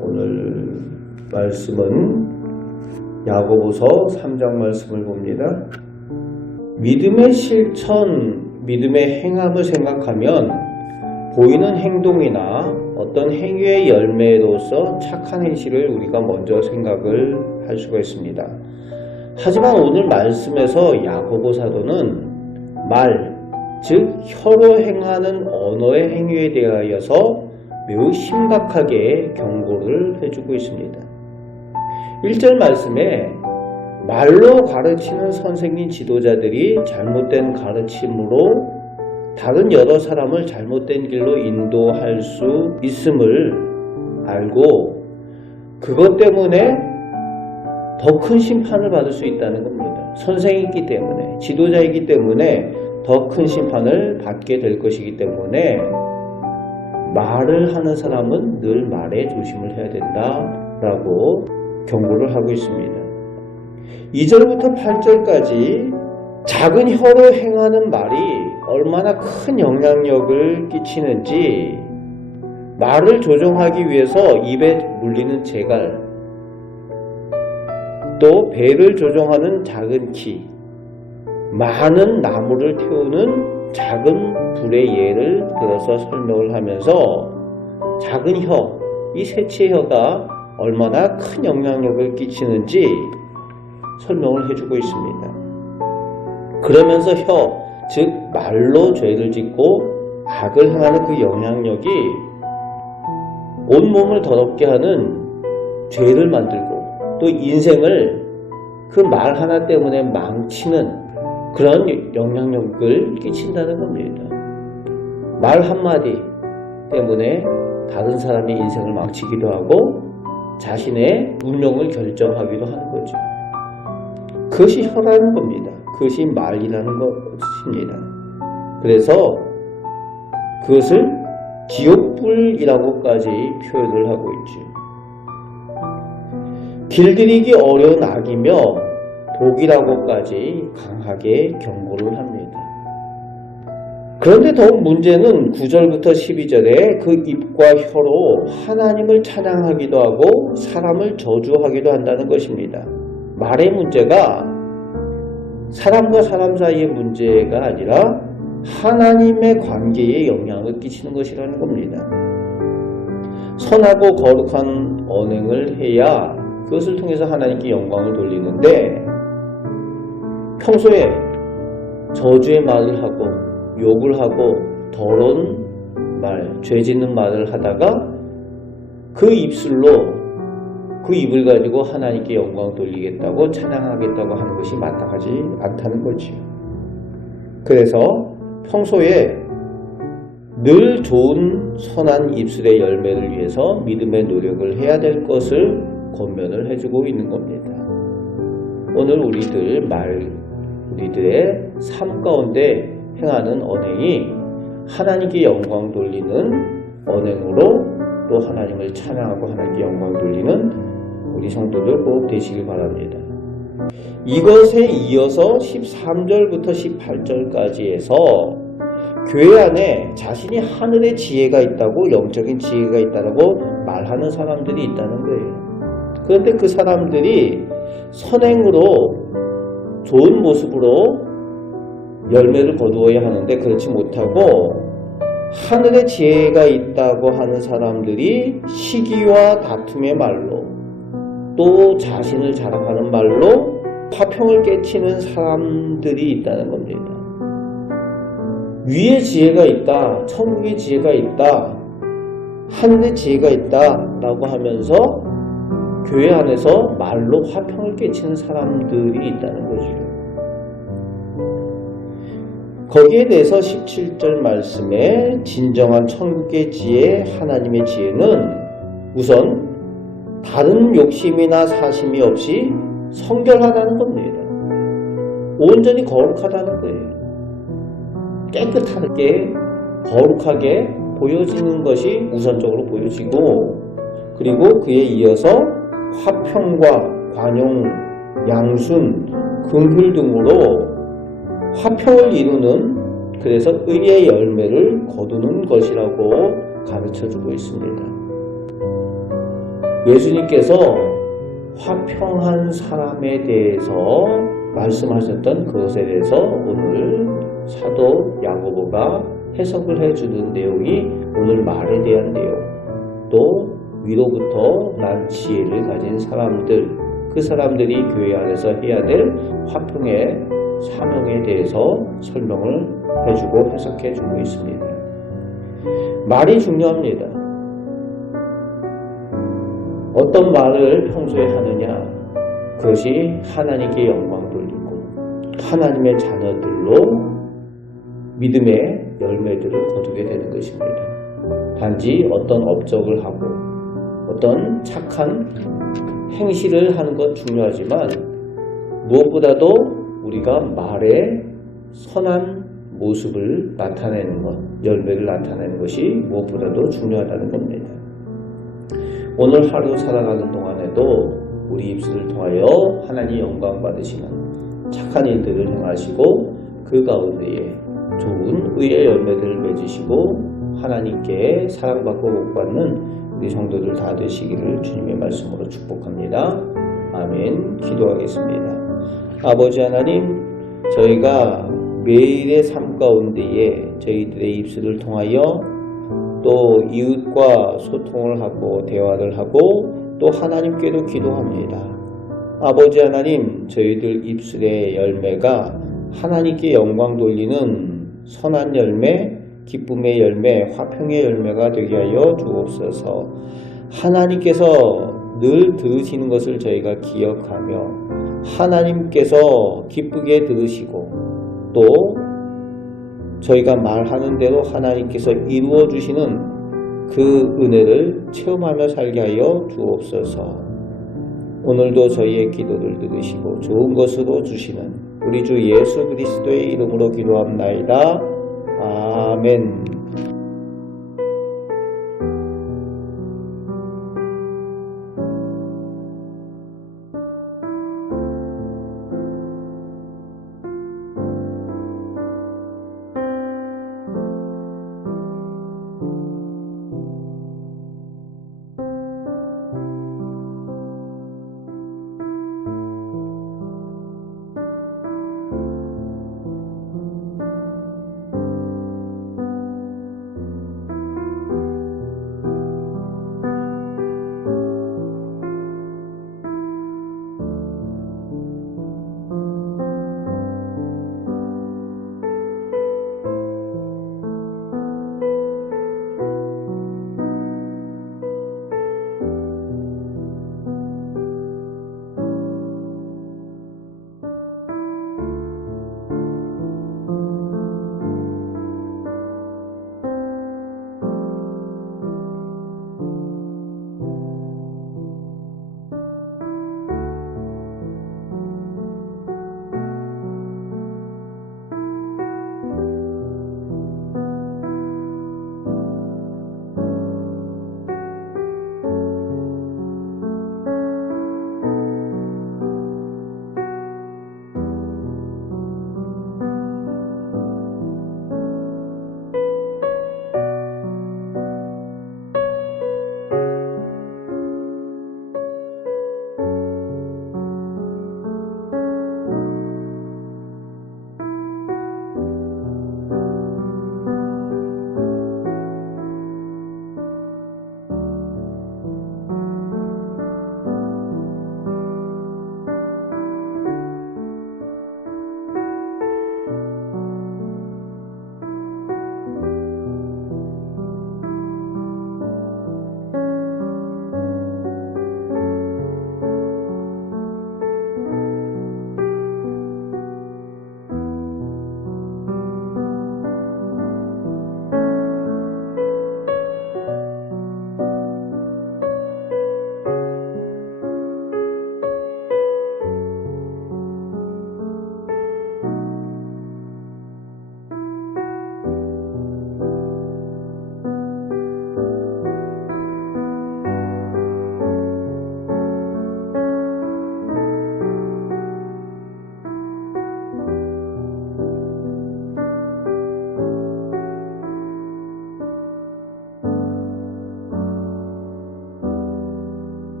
오늘 말씀은 야고보서 3장 말씀을 봅니다. 믿음의 실천, 믿음의 행함을 생각하면 보이는 행동이나 어떤 행위의 열매로서 착한 행실을 우리가 먼저 생각을 할 수가 있습니다. 하지만 오늘 말씀에서 야고보 사도는 말, 즉 혀로 행하는 언어의 행위에 대하여서 매우 심각하게 경고를 해주고 있습니다. 1절 말씀에 말로 가르치는 선생님 지도자들이 잘못된 가르침으로 다른 여러 사람을 잘못된 길로 인도할 수 있음을 알고 그것 때문에 더 큰 심판을 받을 수 있다는 겁니다. 선생이기 때문에, 지도자이기 때문에 더 큰 심판을 받게 될 것이기 때문에 말을 하는 사람은 늘 말에 조심을 해야 된다라고 경고를 하고 있습니다. 2절부터 8절까지 작은 혀로 행하는 말이 얼마나 큰 영향력을 끼치는지, 말을 조종하기 위해서 입에 물리는 재갈, 또 배를 조종하는 작은 키, 많은 나무를 태우는 작은 불의 예를 들어서 설명을 하면서 작은 혀, 이 셋째 혀가 얼마나 큰 영향력을 끼치는지 설명을 해주고 있습니다. 그러면서 혀, 즉 말로 죄를 짓고 악을 행하는 그 영향력이 온몸을 더럽게 하는 죄를 만들고 또 인생을 그 말 하나 때문에 망치는 그런 영향력을 끼친다는 겁니다. 말 한마디 때문에 다른 사람의 인생을 망치기도 하고 자신의 운명을 결정하기도 하는 거죠. 그것이 혀라는 겁니다. 그것이 말이라는 것입니다. 그래서 그것을 지옥불이라고까지 표현을 하고 있죠. 길들이기 어려운 악이며 독이라고까지 강하게 경고를 합니다. 그런데 더욱 문제는 9절부터 12절에 그 입과 혀로 하나님을 찬양하기도 하고 사람을 저주하기도 한다는 것입니다. 말의 문제가 사람과 사람 사이의 문제가 아니라 하나님의 관계에 영향을 끼치는 것이라는 겁니다. 선하고 거룩한 언행을 해야 그것을 통해서 하나님께 영광을 돌리는데 평소에 저주의 말을 하고 욕을 하고 더러운 말, 죄 짓는 말을 하다가 그 입술로 그 입을 가지고 하나님께 영광 돌리겠다고 찬양하겠다고 하는 것이 마땅하지 않다는 거지요. 그래서 평소에 늘 좋은 선한 입술의 열매를 위해서 믿음의 노력을 해야 될 것을 권면을 해주고 있는 겁니다. 오늘 우리들의 삶 가운데 행하는 언행이 하나님께 영광 돌리는 언행으로 또 하나님을 찬양하고 하나님께 영광 돌리는 우리 성도들 꼭 되시길 바랍니다. 이것에 이어서 13절부터 18절까지 해서 교회 안에 자신이 하늘의 지혜가 있다고, 영적인 지혜가 있다고 말하는 사람들이 있다는 거예요. 그런데 그 사람들이 선행으로 좋은 모습으로 열매를 거두어야 하는데 그렇지 못하고 하늘의 지혜가 있다고 하는 사람들이 시기와 다툼의 말로 또 자신을 자랑하는 말로 화평을 깨치는 사람들이 있다는 겁니다. 위에 지혜가 있다, 천국의 지혜가 있다, 하늘의 지혜가 있다 라고 하면서 교회 안에서 말로 화평을 깨치는 사람들이 있다는 거죠. 거기에 대해서 17절 말씀에 진정한 천국의 지혜, 하나님의 지혜는 우선 다른 욕심이나 사심이 없이 성결하다는 겁니다. 온전히 거룩하다는 거예요. 깨끗하게 거룩하게 보여지는 것이 우선적으로 보여지고, 그리고 그에 이어서 화평과 관용, 양순, 긍휼 등으로 화평을 이루는 그래서 의의 열매를 거두는 것이라고 가르쳐주고 있습니다. 예수님께서 화평한 사람에 대해서 말씀하셨던 그것에 대해서 오늘 사도 야고보가 해석을 해주는 내용이 오늘 말에 대한 내용, 또 위로부터 난 지혜를 가진 사람들, 그 사람들이 교회 안에서 해야 될 화평의 사명에 대해서 설명을 해주고 해석해주고 있습니다. 말이 중요합니다. 어떤 말을 평소에 하느냐, 그것이 하나님께 영광 돌리고 하나님의 자녀들로 믿음의 열매들을 거두게 되는 것입니다. 단지 어떤 업적을 하고 어떤 착한 행실을 하는 것 중요하지만 무엇보다도 우리가 말에 선한 모습을 나타내는 것, 열매를 나타내는 것이 무엇보다도 중요하다는 겁니다. 오늘 하루 살아가는 동안에도 우리 입술을 통하여 하나님 영광 받으시는 착한 일들을 행하시고 그 가운데에 좋은 의의 열매들을 맺으시고 하나님께 사랑받고 복받는 우리 성도들 다 되시기를 주님의 말씀으로 축복합니다. 아멘. 기도하겠습니다. 아버지 하나님, 저희가 매일의 삶 가운데에 저희들의 입술을 통하여 또 이웃과 소통을 하고 대화를 하고 또 하나님께도 기도합니다. 아버지 하나님, 저희들 입술의 열매가 하나님께 영광 돌리는 선한 열매, 기쁨의 열매, 화평의 열매가 되게 하여 주옵소서. 하나님께서 늘 들으시는 것을 저희가 기억하며 하나님께서 기쁘게 들으시고 또 저희가 말하는 대로 하나님께서 이루어 주시는 그 은혜를 체험하며 살게 하여 주옵소서. 오늘도 저희의 기도를 들으시고 좋은 것으로 주시는 우리 주 예수 그리스도의 이름으로 기도합나이다. 아멘.